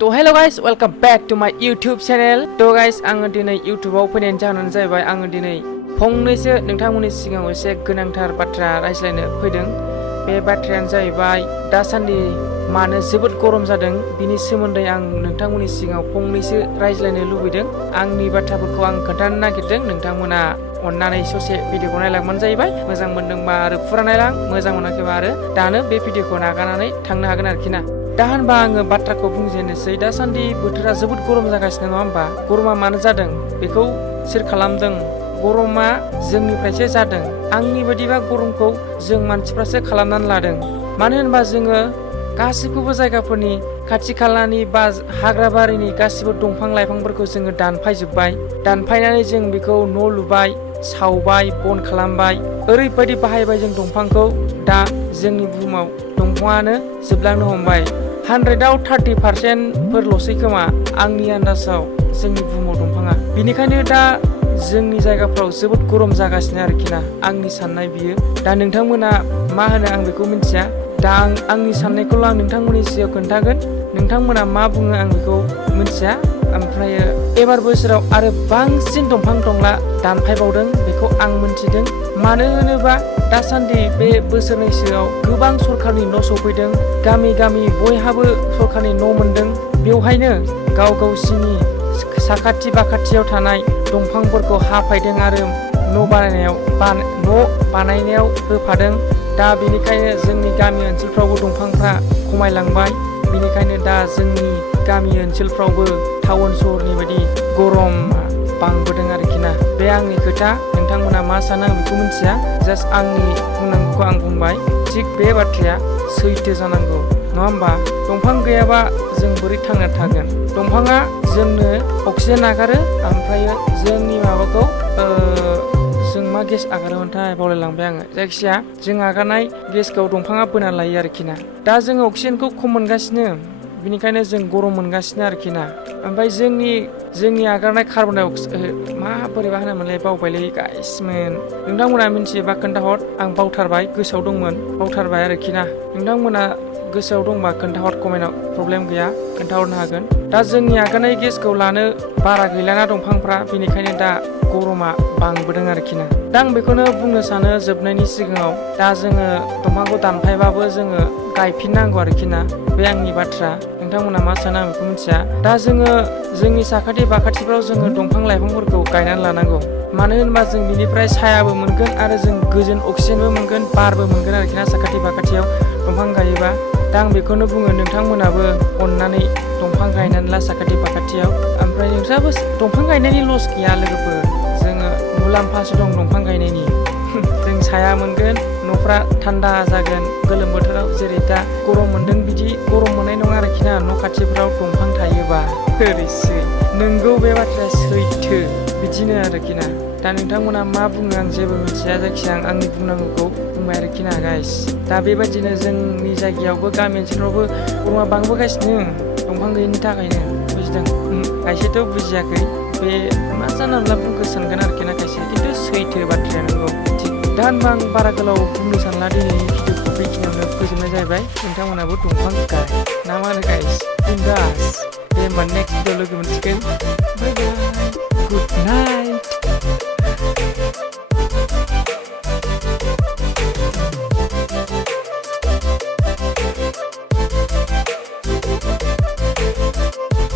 तो hello guys welcome back to my YouTube channel. तो guys आङो दिनै यूट्यूबाव फैनायनि जाहोनानो जाहैबाय आङो दिनै फंनैसो नोंथांमोननि सिगाङाव एसे गोनांथार बाथ्रा रायज्लायनो फैदों। बे बाथ्रायानो जाहैबाय दासान्दि मानो जोबोद गरम जादों बिनि सोमोन्दै आं नोंथांमोननि सिगाङाव फंनैसो रायज्लायनो लुबैदों। आंनि बाथ्राफोरखौ आं खोन्थानो नागिरदों, नोंथांमोना अन्नानै ससे भिडिअखौ नायलांबानो जाहैबाय। मोजां मोनदोंबा आरो फुरा नायलां, मोजां मोनाखैबा आरो दानो बे भिडिअखौ नागारनानै थांनो हागोन आरोखि ना। दा होनबा आङो बाथ्राखौ बुंजेननोसै। दासान्दि बोथोरा जोबोद गरम जागासिनो नङा होमबा? गरमा मानो जादों बेखौ सोर खालामदों? गरमा जोंनिफ्रायसो जादों। आंनि बायदिबा गरमखौ जों मानसिफ्रासो खालामनानै लादों। मानो होनबा जोङो गासिखौबो जायगाफोरनि खाथि खालानि बा हाग्राबारिनि गासिबो दंफां लाइफांफोरखौ जोङो दानफायजोब्बाय। दानफायनानै जों बेखौ न' लुबाय, सावबाय, बन खालामबाय। ओरैबायदि बाहायबाय जों दंफांखौ, दा जोंनि बुहुमाव दंफाङानो जोबलांनो हमबाय। 100आव 30%फोरल'सै खोमा आंनि आन्दाजाव जोंनि बुहुमाव दंफाङा। बिनिखायनो दा जोंनि जायगाफ्राव जोबोद गरम जागासिनो आरोखि ना, आंनि साननाय बियो। दा नोंथांमोना मा होनो आं बेखौ मिथिया। दा आंनि साननायखौल' आं नोंथांमोननि सिगाङाव खोन्थागोन, नोंथांमोना मा बुङो आं बेखौ मिथिया। ओमफ्रायो एबार बोसोराव आरो बांसिन दंफां दंला दानफायबावदों बेखौ आं मिन्थिदों। मानो होनोबा दासान्दि बे बोसोरनैसोआव गोबां सरखारनि न' सफैदों, गामि गामि बयहाबो सरखारनि न' मोनदों। बेवहायनो गाव गावसिनि साखाथि बाखाथियाव थानाय दंफांफोरखौ हाफायदों आरो न' बानायनायाव होफादों। दा बेनिखायनो जोंनि गामि ओनसोलफ्रावबो दंफांफ्रा खमायलांबाय। बेनिखायनो दा जोंनि गामि ओनसोलफ्रावबो टाउन सहरनि बायदि गरमा बांबोदों आरोखि ना। बे आंनि खोथा, नोंथांमोना मा सानो आं बेखौ मिथिया। जास्ट आंनि बुंनांगौखौ आं बुंबाय। थिग बे बाथ्राया सैथो जानांगौ नङा होमबा? दंफां गैयाबा जों बोरै थांना थागोन? दंफाङा जोंनो अक्सिजेन नागारो, ओमफ्रायो जोंनि माबाखौ जों मा गेस आगारोमोनथाय बावलायलांबाय आङो। जायखिजाया जों आगारनाय गेसखौ दंफाङा बोना लायो आरोखि ना। दा जोङो अक्सिजेनखौ खम मोनगासिनो, बिनिखायनो जों गरम मोनगासिनो आरोखि ना। ओमफ्राय जोंनि आगारनाय कार्बन डाइ अक्साइड मा बोरैबा होनोमोनलाय, बावबायलै गाइसमोन। नोंथांमोना मिन्थियोबा खोन्थाहर। आं बावथारबाय, गोसोआव दंमोन बावथारबाय आरोखि ना। नोंथांमोना गोसोआव दंबा खोन्थाहर, कमेन्टआव प्रब्लेम गैया खोन्थाहरनो हागोन। दा जोंनि आगारनाय गेसखौ लानो बारा गैलाना दंफांफ्रा, बेनिखायनो दा गरमा बांबोदों आरोखि ना। दा आं बेखौनो बुंनो सानो जोबनायनि सिगाङाव, दा जोङो दंफांखौ दानफायबाबो जोङो गायफिननांगौ आरोखि ना। बे आंनि बाथ्रा, नोंथांमोना मा सानो आं बेखौ मिथिया। दा जोङो जोंनि साखाथि बाखाथिफ्राव जोङो दंफां लाइफांफोरखौ गायनानै लानांगौ। मानो होनबा जों बिनिफ्राय सायाबो मोनगोन आरो जों गोजोन अक्सिजेनबो मोनगोन, बारबो मोनगोन आरोखि ना साखाथि बाखाथियाव दंफां गायोबा। दा आं बेखौनो बुङो, नोंथांमोनाबो अननानै दंफां गायनानै ला साखाथि फाखाथियाव। ओमफ्राय नोंस्राबो दंफां गायनायनि लस गैया लोगोफोर, जोङो मुलाम्फासो दं दंफां गायनायनि। जों साया मोनगोन, न'फ्रा थान्दा जागोन। गोलोम बोथोराव जेरै दा गरम मोन्दों बिदि गरम मोननाय नङा आरोखि ना, न' खाथिफ्राव दंफां थायोबा। ओरैसो नोंगौ, बे बाथ्राया सैथो, बिदिनो आरोखि ना। दा नोंथांमोना मा बुङो आं जेबो मिथिया, जायखिजाया आं आंनि बुंनांगौखौ बुंबाय आरोखि ना गाइस। दा बेबायदिनो जोंनि जायगायावबो गामि ओनसोलफ्रावबो गरमा बांबोगासिनो दंफां गैयिनि थाखायनो, बुजिदों? खायसेथ' बुजियाखै, बे मा जानला मोनला बुंखो सानगोन आरोखि ना खायसे, खिन्थु सैथो बाथ्राया नंगौ। दा होनबा आं बारा गोलाव बुंनो सानला, दिनैनि भिडिअखौ बेखिनियावनो फोजोबनाय जाहैबाय। नोंथांमोनाबो दंफां गाय ना मा होनो गाइस? बिन्दास। दे होमबा नेक्स्ट भिडिअ लोगो मोनसिगोन।